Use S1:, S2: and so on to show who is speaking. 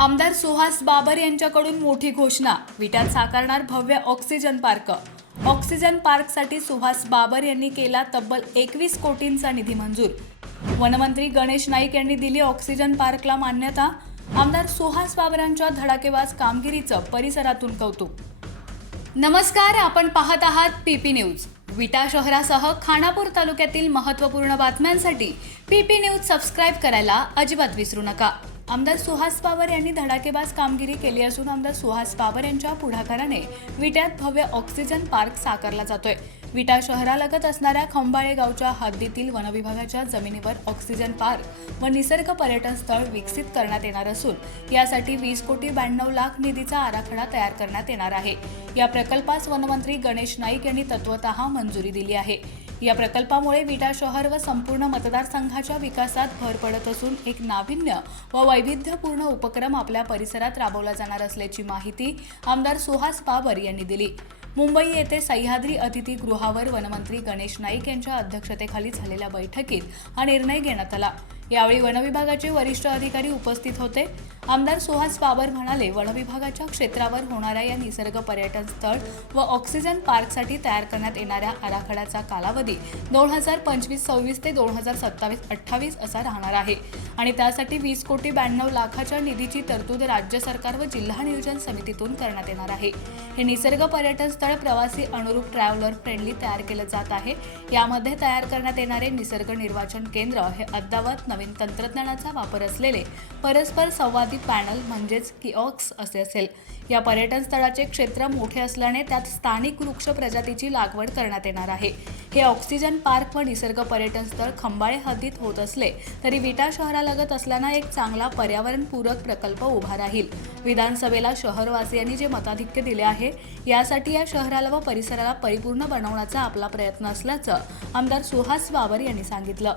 S1: आमदार सुहास बाबर यांच्याकडून मोठी घोषणा. विटात साकारणार भव्य ऑक्सिजन पार्क. ऑक्सिजन पार्कसाठी सुहास बाबर यांनी केला तब्बल एकवीस कोटींचा निधी मंजूर. वनमंत्री गणेश नाईक यांनी दिली ऑक्सिजन पार्कला मान्यता. आमदार सुहास बाबरांच्या धडाकेबाज कामगिरीचं परिसरातून कौतुक. नमस्कार आपण पाहत आहात पीपी न्यूज. विटा शहरासह खानापूर तालुक्यातील महत्त्वपूर्ण बातम्यांसाठी पीपी न्यूज सबस्क्राईब करायला अजिबात विसरू नका. आमदार सुहास पावर यांनी धडाकेबाज कामगिरी केली असून आमदार सुहास पावर यांच्या पुढाकाराने विट्यात भव्य ऑक्सिजन पार्क साकारला जातोय. विटा शहरालगत असणाऱ्या खंबाळे गावच्या हद्दीतील वनविभागाच्या जमिनीवर ऑक्सिजन पार्क व निसर्ग पर्यटन स्थळ विकसित करण्यात येणार असून यासाठी वीस कोटी ब्याण्णव लाख निधीचा आराखडा तयार करण्यात येणार आहे. या प्रकल्पास वनमंत्री गणेश नाईक यांनी तत्वत मंजुरी दिली आहे. या प्रकल्पामुळे विटा शहर व संपूर्ण मतदारसंघाच्या विकासात भर पडत असून एक नाविन्य व वैविध्यपूर्ण उपक्रम आपल्या परिसरात राबवला जाणार असल्याची माहिती आमदार सुहास बाबर यांनी दिली. मुंबई येथे सह्याद्री अतिथीगृहावर वनमंत्री गणेश नाईक यांच्या अध्यक्षतेखाली झालेल्या बैठकीत हा निर्णय घेण्यात आला. यावेळी वनविभागाचे वरिष्ठ अधिकारी उपस्थित होते. आमदार सुहास बाबर म्हणाले वनविभागाच्या क्षेत्रावर होणाऱ्या या निसर्ग पर्यटन स्थळ व ऑक्सिजन पार्कसाठी तयार करण्यात येणाऱ्या आराखड्याचा कालावधी दोन हजार पंचवीस सव्वीस ते दोन हजार सत्तावीस अठ्ठावीस असा राहणार आहे. आणि त्यासाठी वीस कोटी ब्याण्णव लाखाच्या निधीची तरतूद राज्य सरकार व जिल्हा नियोजन समितीतून करण्यात येणार आहे. हे निसर्ग पर्यटन स्थळ प्रवासी अनुरूप ट्रॅव्हलर फ्रेंडली तयार केलं जात आहे. यामध्ये तयार करण्यात येणारे निसर्ग निर्वाचन केंद्र हे अद्यावत नवीन तंत्रज्ञानाचा वापर असलेले परस्पर संवादी पॅनल म्हणजेच किऑक्स असे असेल. या पर्यटन स्थळाचे क्षेत्र मोठे असल्याने त्यात स्थानिक वृक्ष प्रजातीची लागवड करण्यात येणार आहे. हे ऑक्सिजन पार्क व निसर्ग पर्यटन स्थळ खंबाळे हद्दीत होत असले तरी विटा शहरालगत असल्यानं एक चांगला पर्यावरणपूरक प्रकल्प उभा राहील. विधानसभेला शहरवासियांनी जे मताधिक्य दिले आहे यासाठी या शहराला व परिसराला परिपूर्ण बनवण्याचा आपला प्रयत्न असल्याचं आमदार सुहास बाबर यांनी सांगितलं.